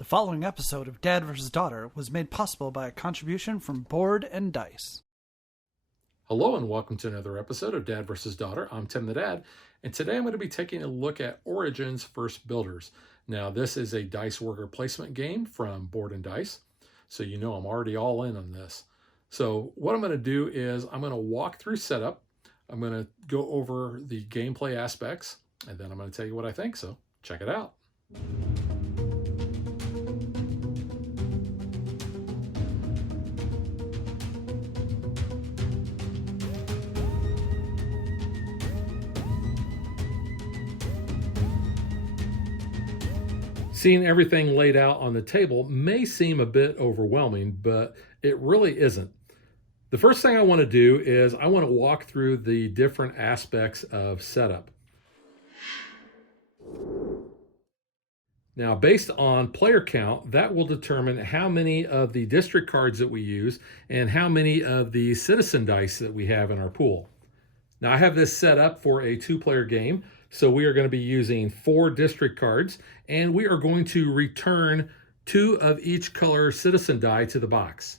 The following episode of Dad vs. Daughter was made possible by a contribution from Board and Dice. Hello and welcome to another episode of Dad vs. Daughter. I'm Tim the Dad, and today I'm going to be taking a look at Origins First Builders. Now, this is a dice worker placement game from Board and Dice, so you know I'm already all in on this. So what I'm going to do is I'm going to walk through setup, I'm going to go over the gameplay aspects, and then I'm going to tell you what I think, so check it out. Seeing everything laid out on the table may seem a bit overwhelming, but it really isn't. The first thing I want to do is I want to walk through the different aspects of setup. Now, based on player count, that will determine how many of the district cards that we use and how many of the citizen dice that we have in our pool. Now, I have this set up for a two-player game. So we are going to be using 4 district cards, and we are going to return 2 of each color citizen die to the box.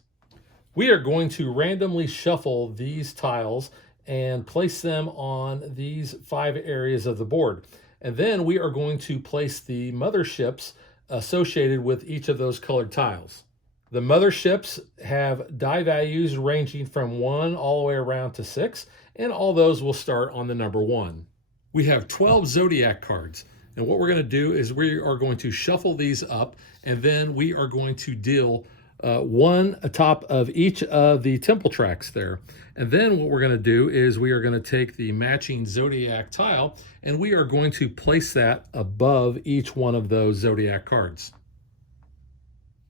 We are going to randomly shuffle these tiles and place them on these 5 areas of the board. And then we are going to place the motherships associated with each of those colored tiles. The motherships have die values ranging from 1 all the way around to 6, and all those will start on the number 1. We have 12 Zodiac cards, and what we're going to do is we are going to shuffle these up, and then we are going to deal 1 atop of each of the temple tracks there. And then what we're going to do is we are going to take the matching Zodiac tile, and we are going to place that above each one of those Zodiac cards.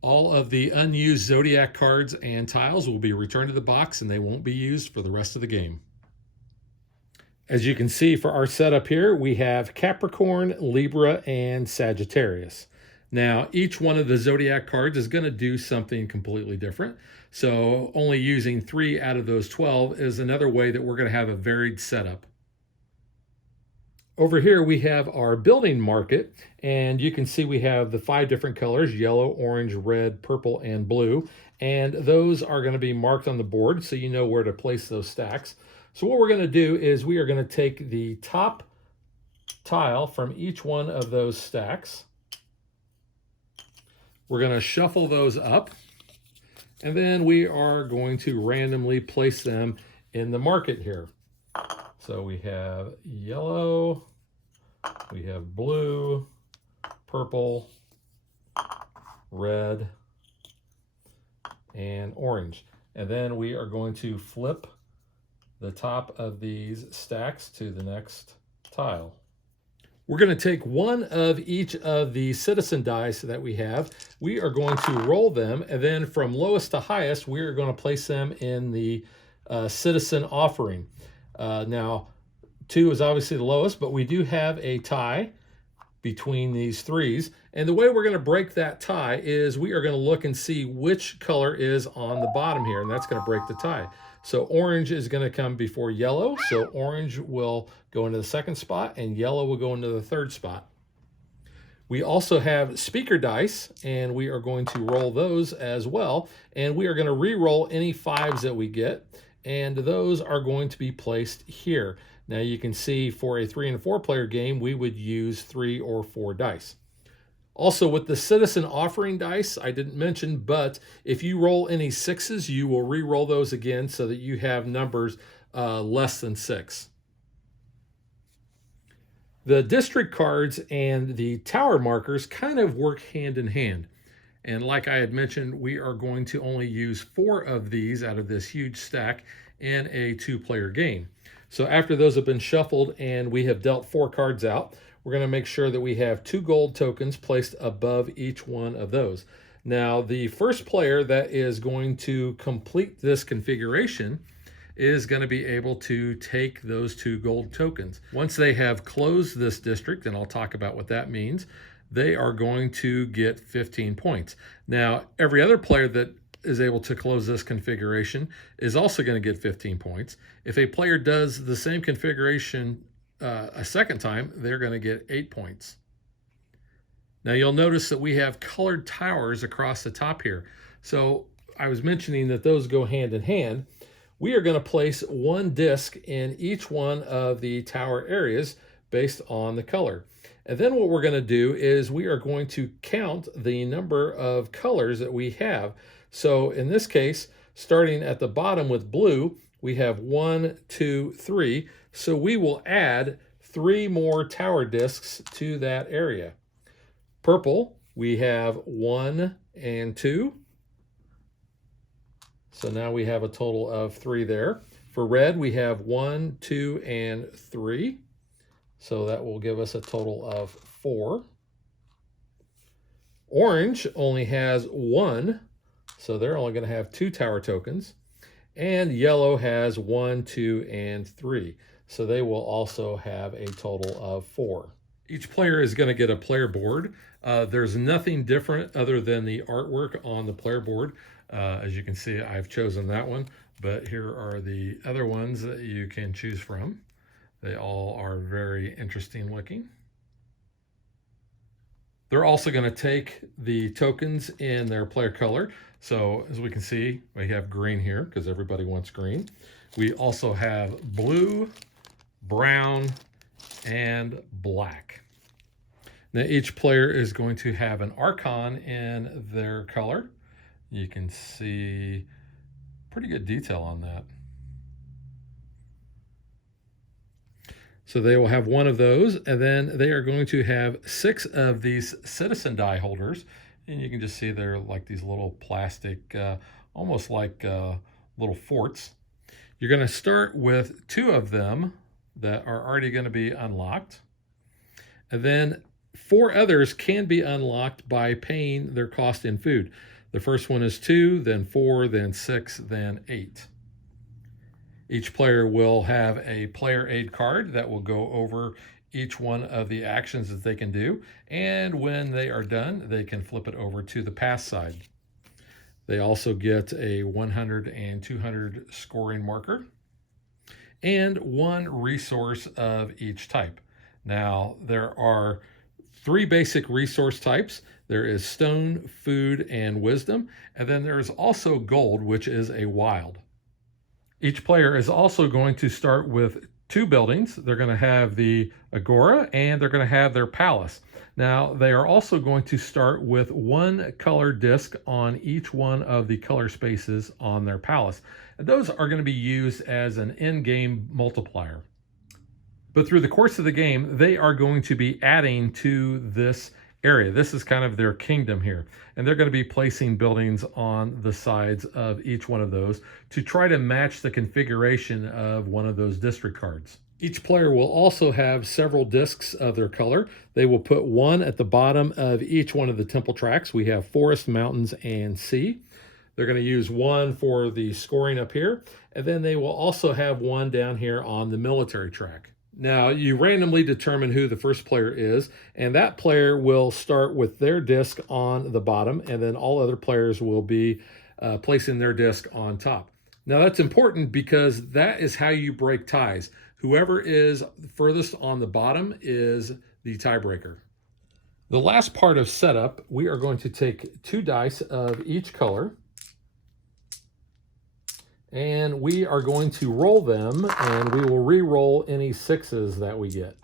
All of the unused Zodiac cards and tiles will be returned to the box, and they won't be used for the rest of the game. As you can see for our setup here, we have Capricorn, Libra, and Sagittarius. Now, each one of the Zodiac cards is going to do something completely different. So only using 3 out of those 12 is another way that we're going to have a varied setup. Over here, we have our building market, and you can see we have the 5 different colors: yellow, orange, red, purple, and blue. And those are going to be marked on the board so you know where to place those stacks. So what we're going to do is we are going to take the top tile from each one of those stacks. We're going to shuffle those up, and then we are going to randomly place them in the market here. So we have yellow, we have blue, purple, red, and orange. And then we are going to flip the top of these stacks to the next tile. We're going to take 1 of each of the citizen dice that we have. We are going to roll them, and then from lowest to highest, we are going to place them in the citizen offering. Now, 2 is obviously the lowest, but we do have a tie between these 3s. And the way we're going to break that tie is we are going to look and see which color is on the bottom here, and that's going to break the tie. So orange is going to come before yellow, so orange will go into the 2nd spot, and yellow will go into the 3rd spot. We also have speaker dice, and we are going to roll those as well, and we are going to re-roll any 5s that we get, and those are going to be placed here. Now you can see for a 3 and 4 player game, we would use 3 or 4 dice. Also, with the citizen offering dice, I didn't mention, but if you roll any 6s, you will re-roll those again so that you have numbers less than 6. The district cards and the tower markers kind of work hand in hand. And like I had mentioned, we are going to only use 4 of these out of this huge stack in a 2-player game. So after those have been shuffled and we have dealt 4 cards out, we're going to make sure that we have 2 gold tokens placed above each one of those. Now, the first player that is going to complete this configuration is going to be able to take those 2 gold tokens. Once they have closed this district, and I'll talk about what that means, they are going to get 15 points. Now, every other player that is able to close this configuration is also going to get 15 points. If a player does the same configuration a second time, they're going to get 8 points. Now you'll notice that we have colored towers across the top here. So I was mentioning that those go hand in hand. We are going to place one disc in each one of the tower areas based on the color. And then what we're going to do is we are going to count the number of colors that we have. So in this case, starting at the bottom with blue, we have 1, 2, 3. So we will add 3 more tower discs to that area. Purple, we have 1 and 2. So now we have a total of 3 there. For red, we have 1, 2, and 3. So that will give us a total of 4. Orange only has 1. So they're only going to have 2 tower tokens. And yellow has 1, 2, and 3. So they will also have a total of 4. Each player is going to get a player board. There's nothing different other than the artwork on the player board. As you can see, I've chosen that one, but here are the other ones that you can choose from. They all are very interesting looking. They're also going to take the tokens in their player color. So as we can see, we have green here because everybody wants green. We also have blue, brown, and black. Now each player is going to have an Archon in their color. You can see pretty good detail on that. So they will have one of those, and then they are going to have 6 of these citizen die holders. And you can just see they're like these little plastic, almost like little forts. You're going to start with 2 of them that are already going to be unlocked. And then 4 others can be unlocked by paying their cost in food. The first one is 2, then 4, then 6, then 8. Each player will have a player aid card that will go over each one of the actions that they can do. And when they are done, they can flip it over to the pass side. They also get a 100 and 200 scoring marker and 1 resource of each type. Now, there are 3 basic resource types. There is stone, food, and wisdom. And then there is also gold, which is a wild. Each player is also going to start with 2 buildings. They're going to have the Agora and they're going to have their palace. Now, they are also going to start with 1 color disc on each one of the color spaces on their palace. And those are going to be used as an in-game multiplier. But through the course of the game, they are going to be adding to this area. This is kind of their kingdom here. And they're going to be placing buildings on the sides of each one of those to try to match the configuration of one of those district cards. Each player will also have several discs of their color. They will put 1 at the bottom of each one of the temple tracks. We have forest, mountains, and sea. They're going to use 1 for the scoring up here. And then they will also have 1 down here on the military track. Now, you randomly determine who the first player is, and that player will start with their disc on the bottom, and then all other players will be placing their disc on top. Now, that's important because that is how you break ties. Whoever is furthest on the bottom is the tiebreaker. The last part of setup, we are going to take 2 dice of each color, and we are going to roll them, and we will re-roll any 6s that we get.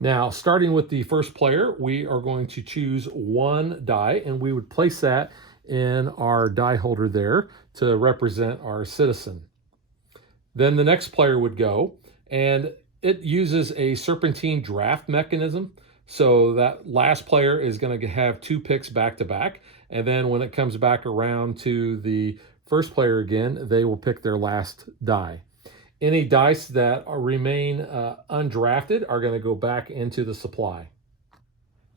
Now, starting with the first player, we are going to choose 1 die, and we would place that in our die holder there to represent our citizen. Then the next player would go, and it uses a serpentine draft mechanism. So that last player is going to have 2 picks back to back. And then when it comes back around to the first player again, they will pick their last die. Any dice that remain undrafted are going to go back into the supply.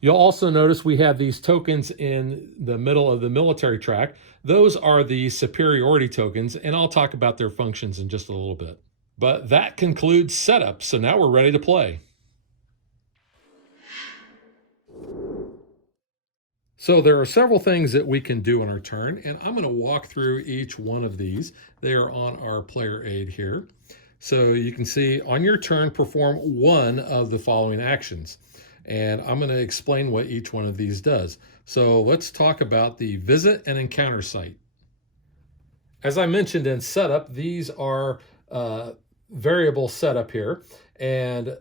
You'll also notice we have these tokens in the middle of the military track. Those are the superiority tokens, and I'll talk about their functions in just a little bit. But that concludes setup, so now we're ready to play. So there are several things that we can do on our turn, and I'm going to walk through each one of these. They are on our player aid here. So you can see on your turn, perform one of the following actions. And I'm going to explain what each one of these does. So let's talk about the visit and encounter site. As I mentioned in setup, these are variable setup here. And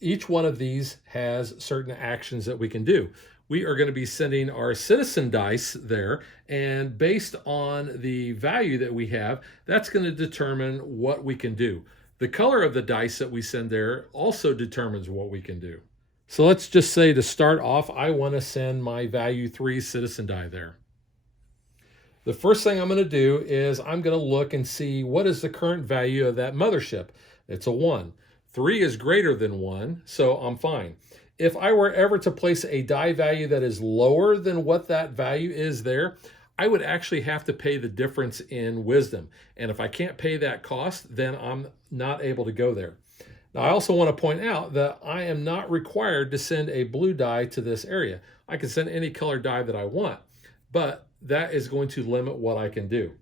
each one of these has certain actions that we can do. We are going to be sending our citizen dice there, and based on the value that we have, that's going to determine what we can do. The color of the dice that we send there also determines what we can do. So let's just say to start off, I want to send my value 3 citizen die there. The first thing I'm going to do is I'm going to look and see what is the current value of that mothership. It's a 1. 3 is greater than 1, so I'm fine. If I were ever to place a die value that is lower than what that value is there, I would actually have to pay the difference in wisdom. And if I can't pay that cost, then I'm not able to go there. Now, I also want to point out that I am not required to send a blue die to this area. I can send any color die that I want, but that is going to limit what I can do.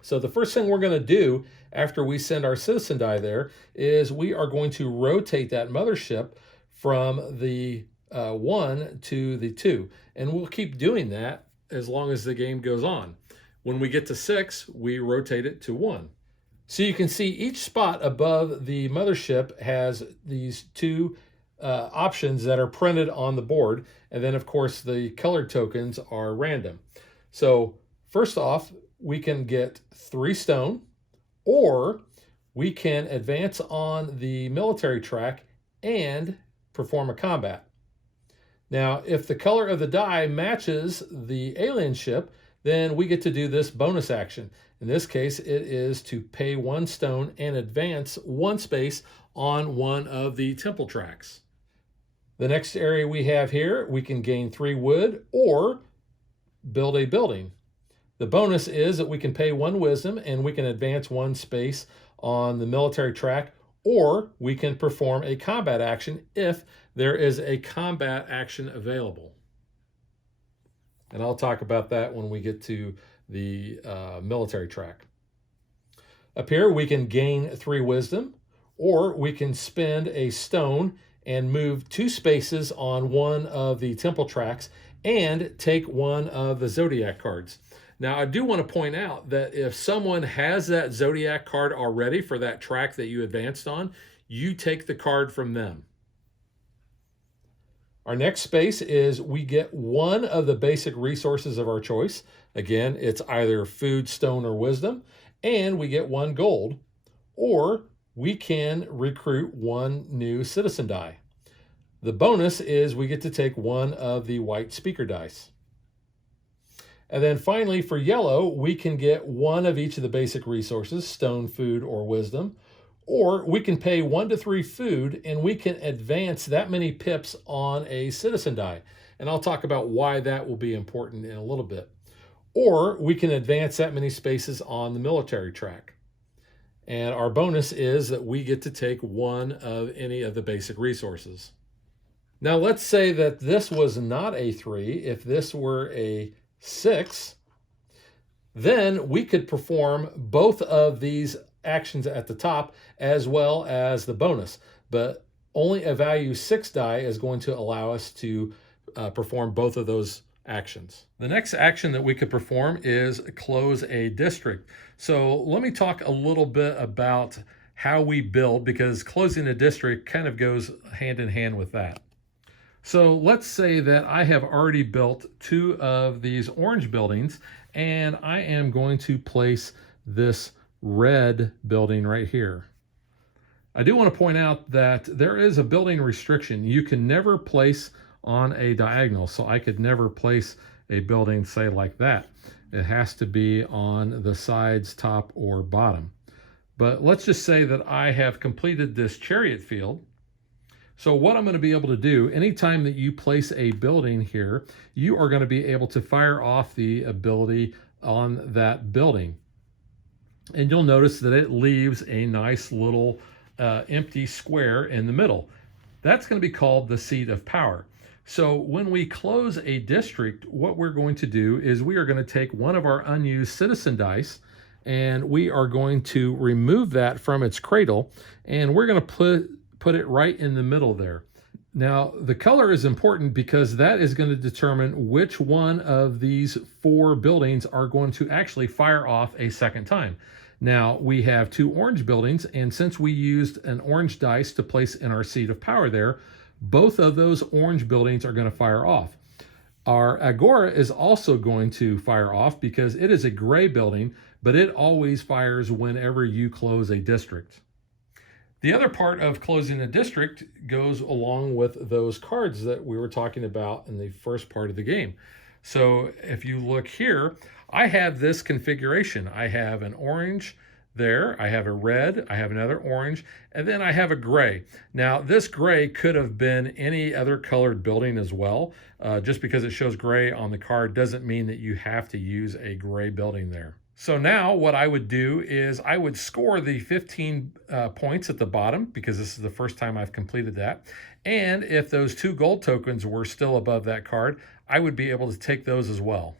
So the first thing we're going to do after we send our citizen die there is we are going to rotate that mothership from the 1 to the 2. And we'll keep doing that as long as the game goes on. When we get to 6, we rotate it to 1. So you can see each spot above the mothership has these 2 options that are printed on the board. And then, of course, the colored tokens are random. So first off, we can get 3 stone, or we can advance on the military track and perform a combat. Now, if the color of the die matches the alien ship, then we get to do this bonus action. In this case, it is to pay 1 stone and advance 1 space on one of the temple tracks. The next area we have here, we can gain 3 wood or build a building. The bonus is that we can pay 1 wisdom and we can advance 1 space on the military track, or we can perform a combat action if there is a combat action available. And I'll talk about that when we get to the military track. Up here, we can gain 3 wisdom, or we can spend a stone and move 2 spaces on one of the temple tracks and take one of the zodiac cards. Now, I do want to point out that if someone has that zodiac card already for that track that you advanced on, you take the card from them. Our next space is we get 1 of the basic resources of our choice. Again, it's either food, stone, or wisdom, and we get 1 gold, or we can recruit 1 new citizen die. The bonus is we get to take 1 of the white speaker dice. And then finally, for yellow, we can get 1 of each of the basic resources, stone, food, or wisdom, or we can pay 1 to 3 food and we can advance that many pips on a citizen die. And I'll talk about why that will be important in a little bit. Or we can advance that many spaces on the military track. And our bonus is that we get to take 1 of any of the basic resources. Now let's say that this was not a 3. If this were a 6, then we could perform both of these actions at the top as well as the bonus, but only a value 6 die is going to allow us to perform both of those actions. The next action that we could perform is close a district. So let me talk a little bit about how we build, because closing a district kind of goes hand in hand with that. So let's say that I have already built 2 of these orange buildings, and I am going to place this red building right here. I do want to point out that there is a building restriction. You can never place on a diagonal, so I could never place a building, say, like that. It has to be on the sides, top, or bottom. But let's just say that I have completed this chariot field. So what I'm going to be able to do, anytime that you place a building here, you are going to be able to fire off the ability on that building. And you'll notice that it leaves a nice little empty square in the middle. That's going to be called the seat of power. So when we close a district, what we're going to do is we are going to take 1 of our unused citizen dice, and we are going to remove that from its cradle, and we're going to put it right in the middle there. Now, the color is important because that is going to determine which one of these 4 buildings are going to actually fire off a second time. Now, we have 2 orange buildings, and since we used an orange dice to place in our seat of power there, both of those orange buildings are going to fire off. Our agora is also going to fire off because it is a gray building, but it always fires whenever you close a district. The other part of closing a district goes along with those cards that we were talking about in the first part of the game. So if you look here, I have this configuration. I have an orange there, I have a red, I have another orange, and then I have a gray. Now, this gray could have been any other colored building as well. Just because it shows gray on the card doesn't mean that you have to use a gray building there. So now what I would do is I would score the 15 points at the bottom, because this is the first time I've completed that. And if those 2 gold tokens were still above that card, I would be able to take those as well.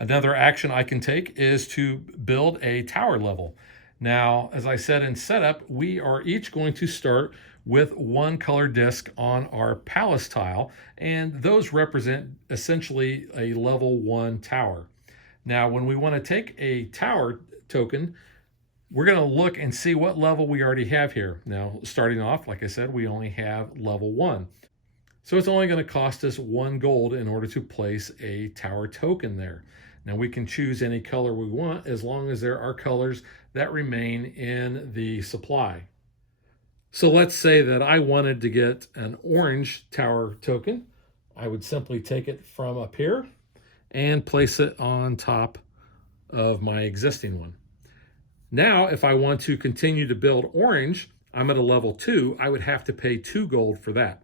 Another action I can take is to build a tower level. Now, as I said in setup, we are each going to start with 1 color disc on our palace tile, and those represent essentially a level 1 tower. Now, when we want to take a tower token, we're going to look and see what level we already have here. Now, starting off, like I said, we only have level 1. So it's only going to cost us 1 gold in order to place a tower token there. Now, we can choose any color we want as long as there are colors that remain in the supply. So let's say that I wanted to get an orange tower token. I would simply take it from up here and place it on top of my existing one. Now, if I want to continue to build orange, I'm at a level 2, I would have to pay 2 gold for that.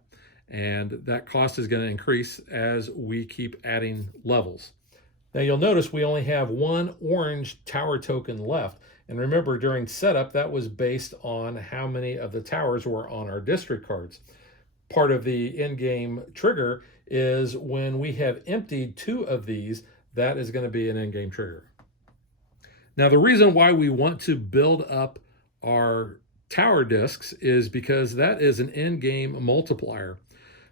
And that cost is going to increase as we keep adding levels. Now, you'll notice we only have 1 orange tower token left. And remember, during setup, that was based on how many of the towers were on our district cards. Part of the in-game trigger is when we have emptied 2 of these, that is going to be an in-game trigger. Now, the reason why we want to build up our tower discs is because that is an in-game multiplier.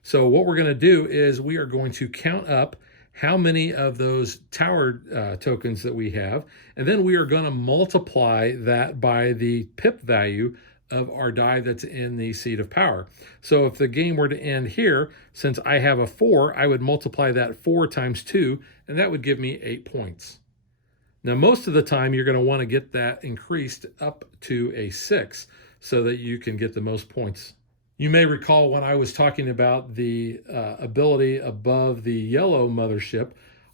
So what we're going to do is we are going to count up how many of those tower tokens that we have, and then we are going to multiply that by the pip value of our die that's in the seat of power. So if the game were to end here, since I have a 4, I would multiply that 4 times 2, and that would give me 8 points. Now, most of the time, you're going to want to get that increased up to a 6 so that you can get the most points. You may recall when I was talking about the ability above the yellow mothership,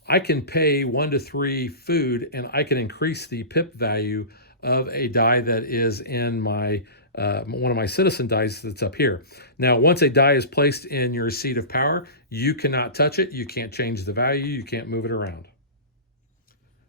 I can pay 1 to 3 food, and I can increase the pip value of a die that is in my one of my citizen dice that's up here. Now, once a die is placed in your seat of power, you cannot touch it. You can't change the value. You can't move it around.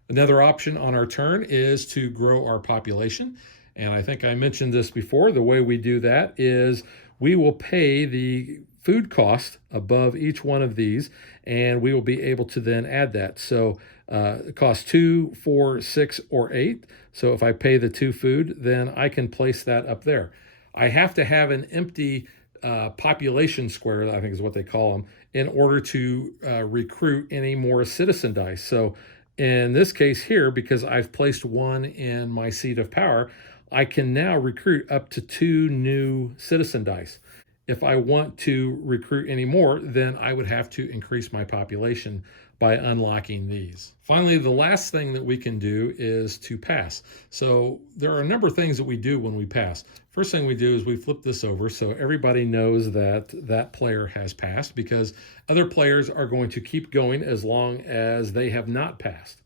Another option on our turn is to grow our population. And I think I mentioned this before. The way we do that is we will pay the food cost above each one of these, and we will be able to then add that. So it costs 2, 4, 6, or 8. So if I pay the 2 food, then I can place that up there. I have to have an empty population square, I think is what they call them, in order to recruit any more citizen dice. So in this case here, because I've placed 1 in my seat of power, I can now recruit up to 2 new citizen dice. If I want to recruit any more, then I would have to increase my population by unlocking these. Finally, the last thing that we can do is to pass. So there are a number of things that we do when we pass. First thing we do is we flip this over so everybody knows that that player has passed, because other players are going to keep going as long as they have not passed.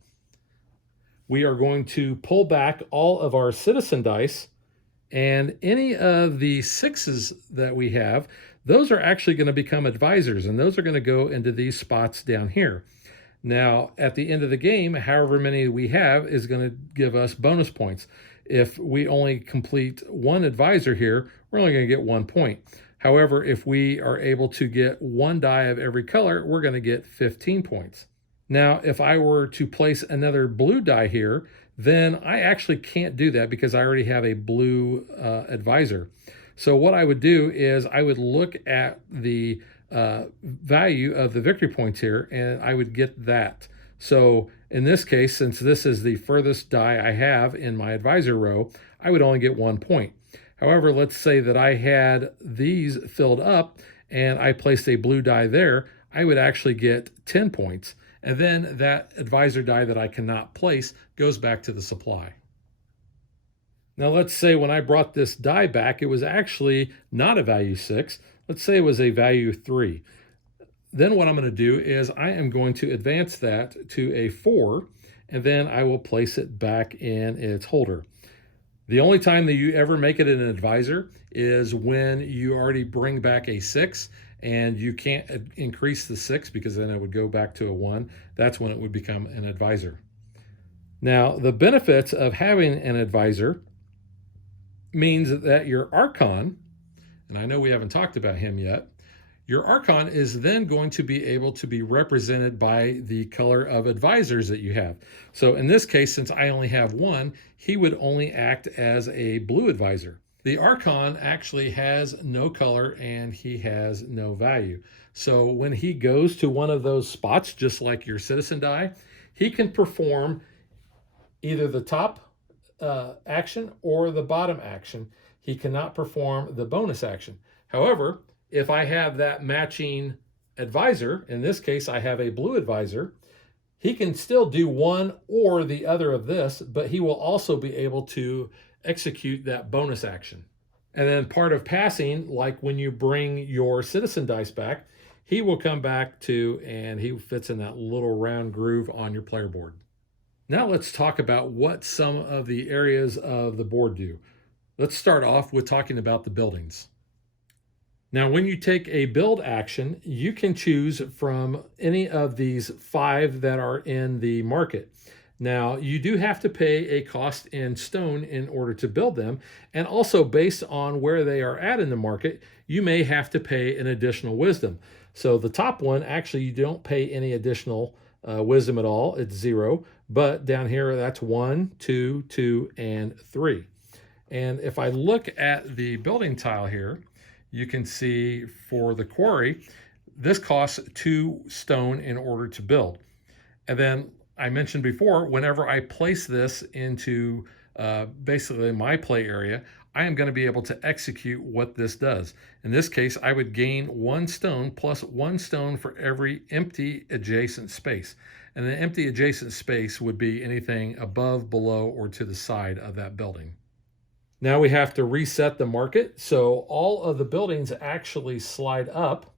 We are going to pull back all of our citizen dice, and any of the 6s that we have, those are actually going to become advisors, and those are going to go into these spots down here. Now, at the end of the game, however many we have is going to give us bonus points. If we only complete 1 advisor here, we're only going to get 1 point. However, if we are able to get 1 die of every color, we're going to get 15 points. Now, if I were to place another blue die here, then I actually can't do that because I already have a blue advisor. So what I would do is I would look at the value of the victory points here, and I would get that. So in this case, since this is the furthest die I have in my advisor row, I would only get 1 point. However, let's say that I had these filled up and I placed a blue die there, I would actually get 10 points. And then that advisor die that I cannot place goes back to the supply. Now let's say when I brought this die back, it was actually not a value 6. Let's say it was a value 3. Then what I'm going to do is I am going to advance that to a 4, and then I will place it back in its holder. The only time that you ever make it an advisor is when you already bring back a 6 and you can't increase the 6 because then it would go back to a 1. That's when it would become an advisor. Now, the benefits of having an advisor means that your Archon, and I know we haven't talked about him yet, your Archon is then going to be able to be represented by the color of advisors that you have. So in this case, since I only have one, he would only act as a blue advisor. The Archon actually has no color and he has no value. So when he goes to one of those spots, just like your citizen die, he can perform either the top action or the bottom action. He cannot perform the bonus action. However, if I have that matching advisor, in this case I have a blue advisor, he can still do one or the other of this, but he will also be able to execute that bonus action. And then part of passing, like when you bring your citizen dice back, he will come back to, and he fits in that little round groove on your player board. Now let's talk about what some of the areas of the board do. Let's start off with talking about the buildings. Now, when you take a build action, you can choose from any of these 5 that are in the market. Now, you do have to pay a cost in stone in order to build them, and also based on where they are at in the market, you may have to pay an additional wisdom. So the top one, actually, you don't pay any additional wisdom at all. It's 0, but down here, that's 1, 2, 2, and 3. And if I look at the building tile here, you can see for the quarry, this costs 2 stone in order to build. And then I mentioned before, whenever I place this into basically my play area, I am going to be able to execute what this does. In this case, I would gain 1 stone plus 1 stone for every empty adjacent space. And the empty adjacent space would be anything above, below, or to the side of that building. Now we have to reset the market, so all of the buildings actually slide up.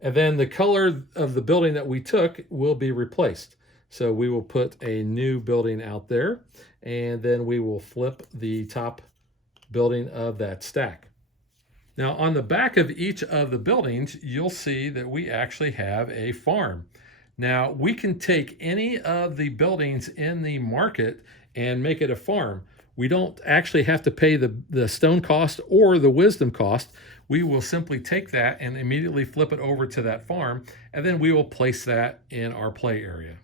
And then the color of the building that we took will be replaced. So we will put a new building out there, and then we will flip the top building of that stack. Now on the back of each of the buildings, you'll see that we actually have a farm. Now we can take any of the buildings in the market and make it a farm. We don't actually have to pay the stone cost or the wisdom cost. We will simply take that and immediately flip it over to that farm, and then we will place that in our play area.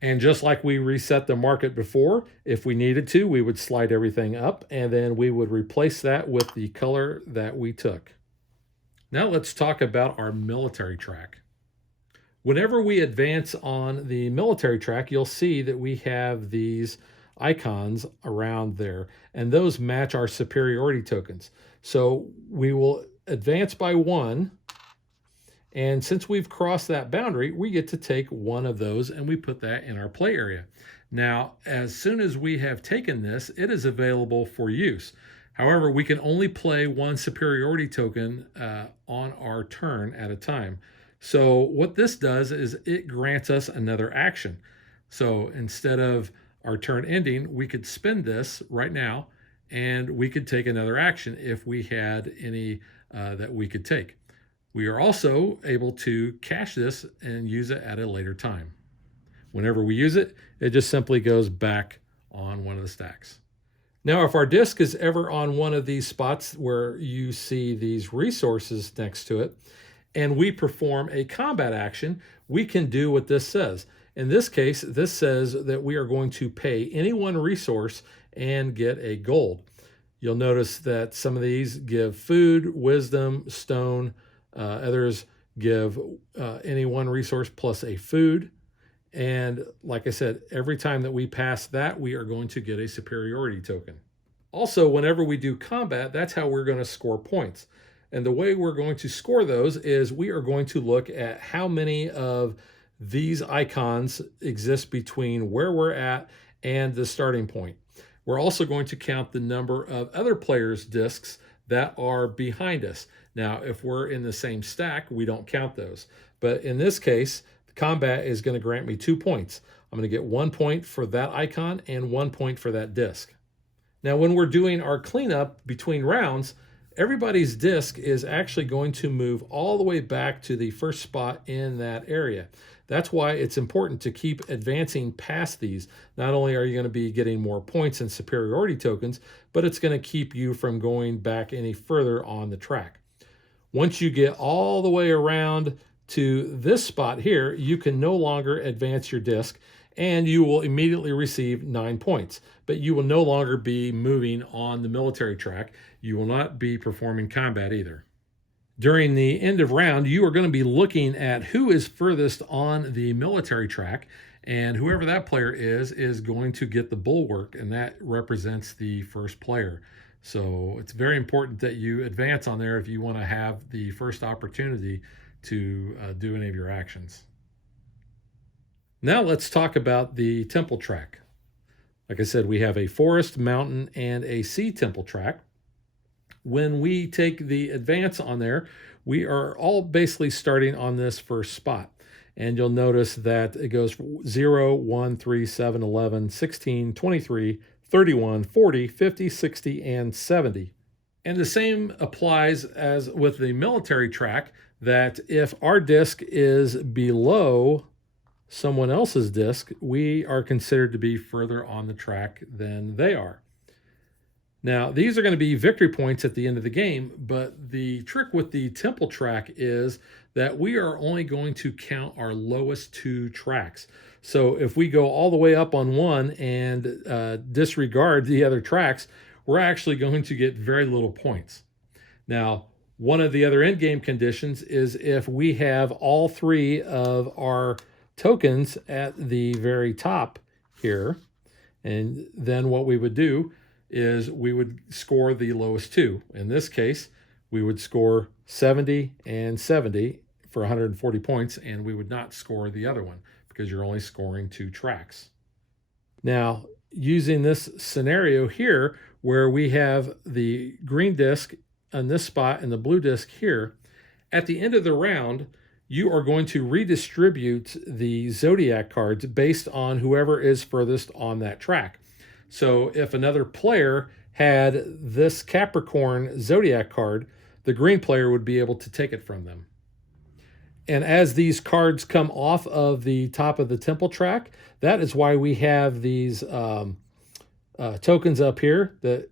And just like we reset the market before, if we needed to, we would slide everything up, and then we would replace that with the color that we took. Now let's talk about our military track. Whenever we advance on the military track, you'll see that we have these icons around there, and those match our superiority tokens. So we will advance by 1, and since we've crossed that boundary, we get to take one of those and we put that in our play area. Now, as soon as we have taken this, it is available for use. However, we can only play 1 superiority token on our turn at a time. So what this does is it grants us another action. So instead of our turn ending, we could spend this right now and we could take another action if we had any that we could take. We are also able to cache this and use it at a later time. Whenever we use it, it just simply goes back on one of the stacks. Now, if our disk is ever on one of these spots where you see these resources next to it, and we perform a combat action, we can do what this says. In this case, this says that we are going to pay any one resource and get a gold. You'll notice that some of these give food, wisdom, stone. Others give any one resource plus a food. And like I said, every time that we pass that, we are going to get a superiority token. Also, whenever we do combat, that's how we're going to score points. And the way we're going to score those is we are going to look at how many of these icons exist between where we're at and the starting point. We're also going to count the number of other players' discs that are behind us. Now, if we're in the same stack, we don't count those. But in this case, combat is going to grant me 2 points. I'm going to get 1 point for that icon and 1 point for that disc. Now, when we're doing our cleanup between rounds, everybody's disc is actually going to move all the way back to the first spot in that area. That's why it's important to keep advancing past these. Not only are you going to be getting more points and superiority tokens, but it's going to keep you from going back any further on the track. Once you get all the way around to this spot here, you can no longer advance your disc, and you will immediately receive 9 points. But you will no longer be moving on the military track. You will not be performing combat either. During the end of round, you are going to be looking at who is furthest on the military track, and whoever that player is going to get the bulwark, and that represents the first player. So it's very important that you advance on there if you want to have the first opportunity to do any of your actions. Now let's talk about the temple track. Like I said, we have a forest, mountain, and a sea temple track. When we take the advance on there, we are all basically starting on this first spot. And you'll notice that it goes 0, 1, 3, 7, 11, 16, 23, 31, 40, 50, 60, and 70. And the same applies as with the military track, that if our disc is below someone else's disc, we are considered to be further on the track than they are. Now, these are going to be victory points at the end of the game, but the trick with the temple track is that we are only going to count our lowest 2 tracks. So if we go all the way up on one and disregard the other tracks, we're actually going to get very little points. Now, one of the other end game conditions is if we have all 3 of our tokens at the very top here, and then what we would do is we would score the lowest 2. In this case, we would score 70 and 70 for 140 points, and we would not score the other one because you're only scoring 2 tracks. Now, using this scenario here where we have the green disc on this spot and the blue disc here, at the end of the round, you are going to redistribute the zodiac cards based on whoever is furthest on that track. So if another player had this Capricorn zodiac card, the green player would be able to take it from them. And as these cards come off of the top of the temple track, that is why we have these tokens up here that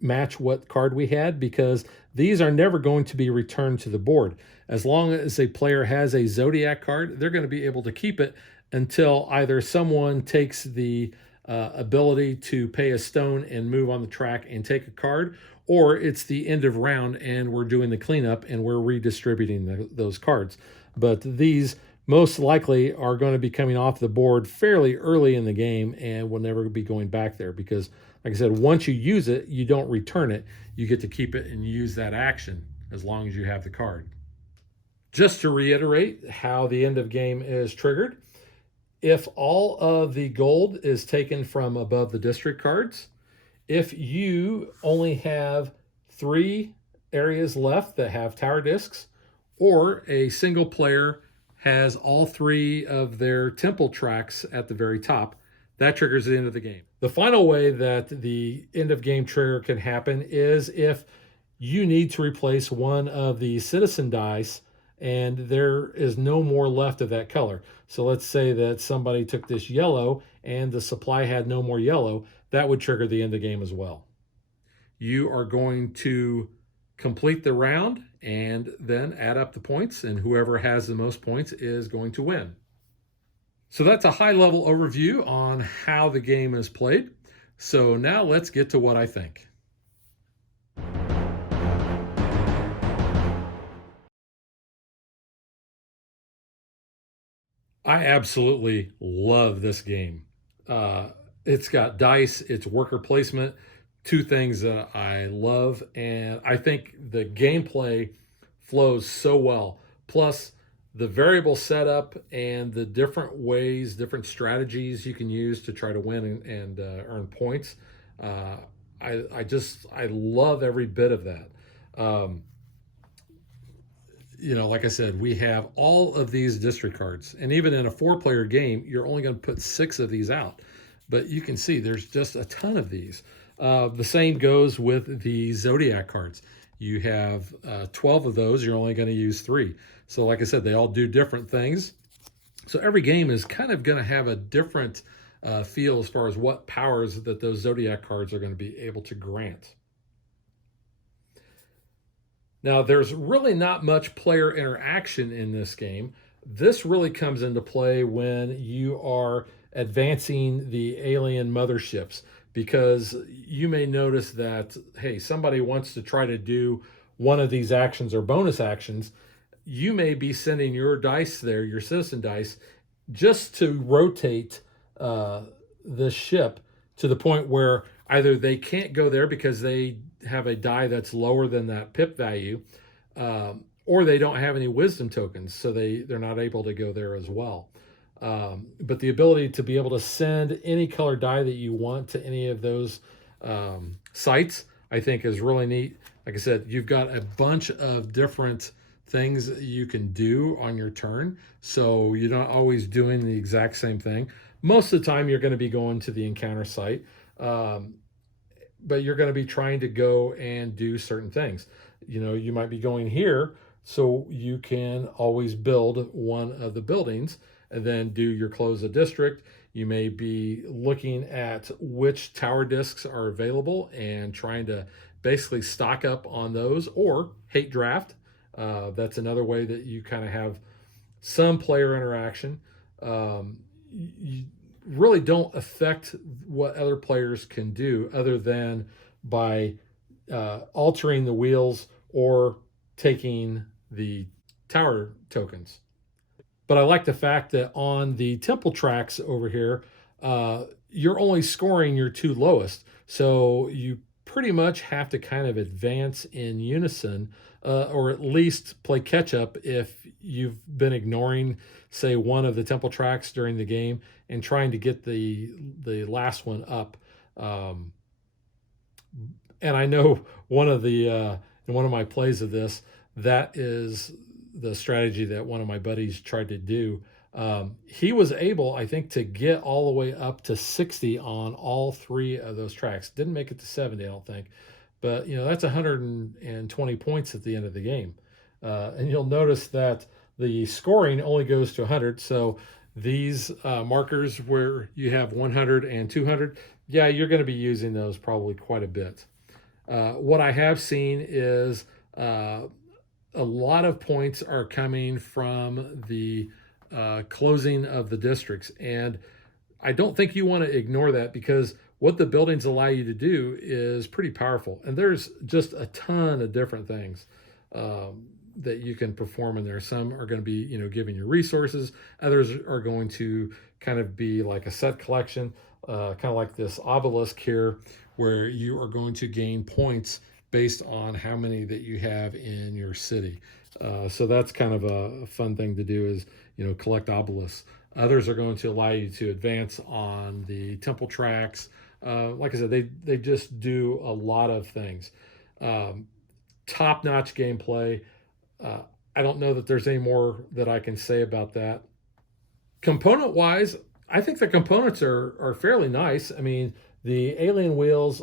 match what card we had, because these are never going to be returned to the board. As long as a player has a zodiac card, they're going to be able to keep it until either someone takes the ability to pay a stone and move on the track and take a card, or it's the end of round and we're doing the cleanup and we're redistributing those cards. But these most likely are going to be coming off the board fairly early in the game and will never be going back there because, like I said, once you use it, you don't return it. You get to keep it and use that action as long as you have the card. Just to reiterate how the end of game is triggered, if all of the gold is taken from above the district cards, if you only have 3 areas left that have tower discs, or a single player has all 3 of their temple tracks at the very top, that triggers the end of the game. The final way that the end of game trigger can happen is if you need to replace one of the citizen dice and there is no more left of that color. So let's say that somebody took this yellow and the supply had no more yellow. That would trigger the end of game as well. You are going to complete the round, and then add up the points, and whoever has the most points is going to win. So that's a high-level overview on how the game is played. So now let's get to what I think. I absolutely love this game. It's got dice, it's worker placement, two things that I love, and I think the gameplay flows so well. Plus, the variable setup and the different ways, different strategies you can use to try to win and earn points. Uh, I love every bit of that. Um, like I said, we have all of these district cards. And even in a 4-player game, you're only going to put 6 of these out. But you can see there's just a ton of these. The same goes with the Zodiac cards. You have 12 of those, you're only going to use 3. So like I said, they all do different things. So every game is kind of going to have a different feel as far as what powers that those Zodiac cards are going to be able to grant. Now, there's really not much player interaction in this game. This really comes into play when you are advancing the alien motherships, because you may notice that, hey, somebody wants to try to do one of these actions or bonus actions. You may be sending your dice there, your citizen dice, just to rotate the ship to the point where either they can't go there because they have a die that's lower than that pip value, or they don't have any wisdom tokens, so they're not able to go there as well. But the ability to be able to send any color die that you want to any of those sites, I think, is really neat. Like I said, you've got a bunch of different things that you can do on your turn, so you're not always doing the exact same thing. Most of the time, you're going to be going to the encounter site, but you're going to be trying to go and do certain things. You might be going here, so you can always build one of the buildings and then do your close of district. You may be looking at which tower discs are available and trying to basically stock up on those, or hate draft. That's another way that you kind of have some player interaction. You really don't affect what other players can do other than by altering the wheels or taking the tower tokens. But I like the fact that on the temple tracks over here, you're only scoring your 2 lowest. So you pretty much have to kind of advance in unison, or at least play catch up if you've been ignoring, say, one of the temple tracks during the game and trying to get the last one up. And I know one of the in one of my plays of this, that is the strategy that one of my buddies tried to do. He was able, I think, to get all the way up to 60 on all 3 of those tracks. Didn't make it to 70, I don't think. But, that's 120 points at the end of the game. And you'll notice that the scoring only goes to 100. So these markers where you have 100 and 200, yeah, you're going to be using those probably quite a bit. What I have seen is a lot of points are coming from the closing of the districts. And I don't think you want to ignore that, because what the buildings allow you to do is pretty powerful. And there's just a ton of different things that you can perform in there. Some are going to be, giving you resources. Others are going to kind of be like a set collection, kind of like this obelisk here, where you are going to gain points based on how many that you have in your city. So that's kind of a fun thing to do, is, collect obelisks. Others are going to allow you to advance on the temple tracks. Like I said, they just do a lot of things. Top-notch gameplay. I don't know that there's any more that I can say about that. Component-wise, I think the components are fairly nice. I mean, the alien wheels,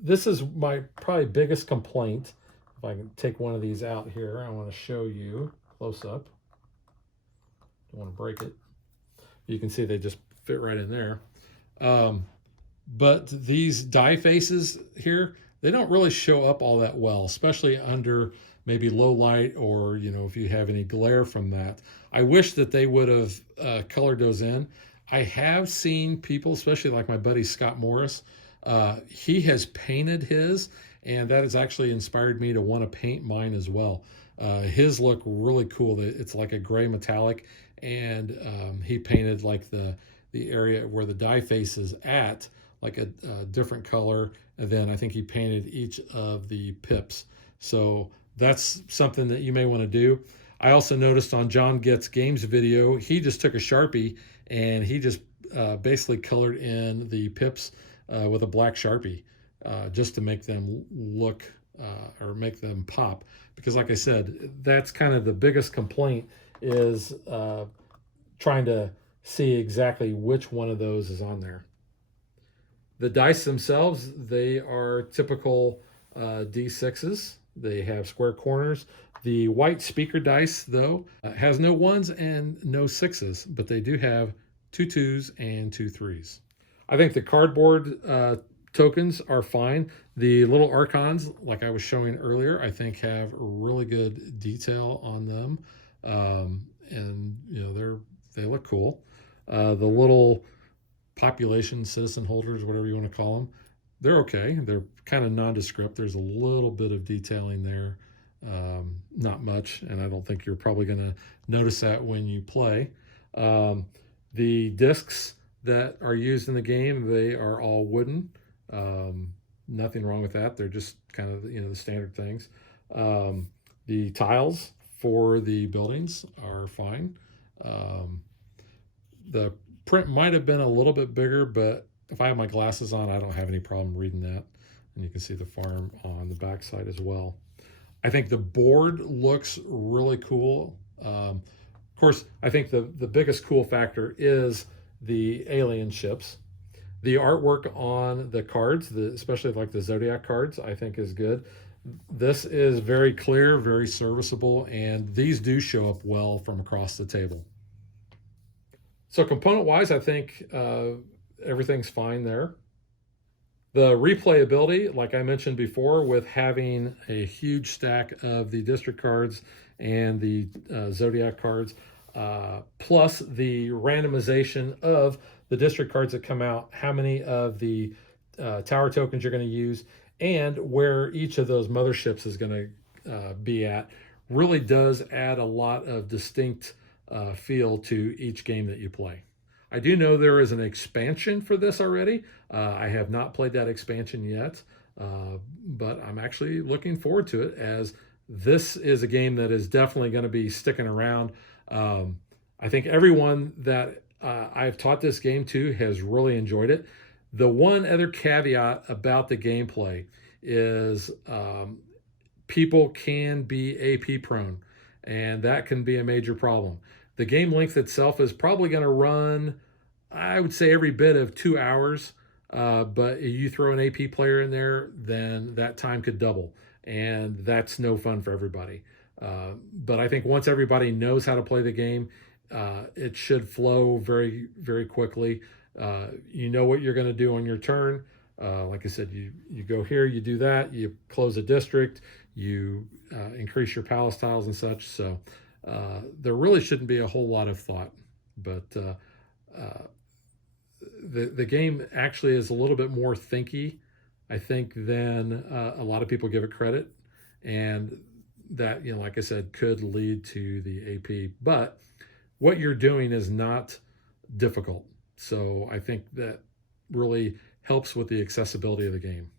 this is my probably biggest complaint. If I can take one of these out here, I want to show you close up. Don't want to break it. You can see they just fit right in there. But these die faces here, they don't really show up all that well, especially under maybe low light, or if you have any glare from that. I wish that they would have colored those in. I have seen people, especially like my buddy Scott Morris, he has painted his, and that has actually inspired me to want to paint mine as well. His look really cool. It's like a gray metallic, and he painted like the area where the die face is at, like a different color, and then I think he painted each of the pips. So that's something that you may want to do. I also noticed on John Gets Games video, he just took a Sharpie and he just basically colored in the pips with a black Sharpie just to make them look or make them pop. Because like I said, that's kind of the biggest complaint, is trying to see exactly which one of those is on there. The dice themselves, they are typical D6s. They have square corners. The white speaker dice, though, has no 1s and no 6s, but they do have 2 2s and 2 3s. I think the cardboard tokens are fine. The little archons, like I was showing earlier, I think have really good detail on them, and they look cool. The little population citizen holders, whatever you want to call them, they're okay. They're kind of nondescript. There's a little bit of detailing there, not much, and I don't think you're probably going to notice that when you play. The discs that are used in the game, they are all wooden. Nothing wrong with that. They're just kind of the standard things. The tiles for the buildings are fine. The print might have been a little bit bigger, but if I have my glasses on, I don't have any problem reading that. And you can see the farm on the back side as well. I think the board looks really cool. Of course, I think the biggest cool factor is the alien ships. The artwork on the cards, especially like the Zodiac cards, I think is good. This is very clear, very serviceable, and these do show up well from across the table. So component-wise, I think everything's fine there. The replayability, like I mentioned before, with having a huge stack of the district cards and the Zodiac cards, plus the randomization of the district cards that come out, how many of the tower tokens you're going to use, and where each of those motherships is going to be at, really does add a lot of distinct feel to each game that you play. I do know there is an expansion for this already. I have not played that expansion yet, but I'm actually looking forward to it, as this is a game that is definitely going to be sticking around. I think everyone that I've taught this game to has really enjoyed it. The one other caveat about the gameplay is people can be AP prone, and that can be a major problem. The game length itself is probably going to run, I would say, every bit of 2 hours, but if you throw an AP player in there, then that time could double, and that's no fun for everybody. But I think once everybody knows how to play the game, it should flow very, very quickly. You know what you're going to do on your turn. Like I said, you go here, you do that, you close a district, you increase your palace tiles and such. So there really shouldn't be a whole lot of thought, but the game actually is a little bit more thinky, I think, than a lot of people give it credit, and that, like I said, could lead to the AP. But what you're doing is not difficult, so I think that really helps with the accessibility of the game.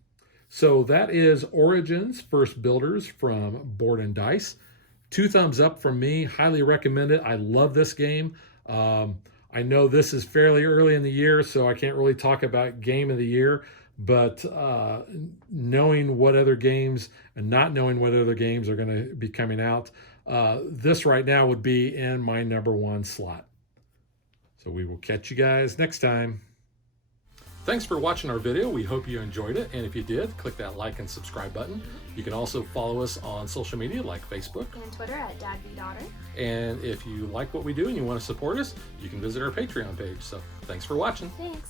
So that is Origins First Builders from Board and Dice. 2 thumbs up from me. Highly recommend it. I love this game. I know this is fairly early in the year, so I can't really talk about Game of the Year, but knowing what other games and not knowing what other games are going to be coming out, this right now would be in my #1 slot. So we will catch you guys next time. Thanks for watching our video. We hope you enjoyed it. And if you did, click that like and subscribe button. You can also follow us on social media like Facebook and Twitter at DadBeDaughter. And if you like what we do and you want to support us, you can visit our Patreon page. So thanks for watching. Thanks.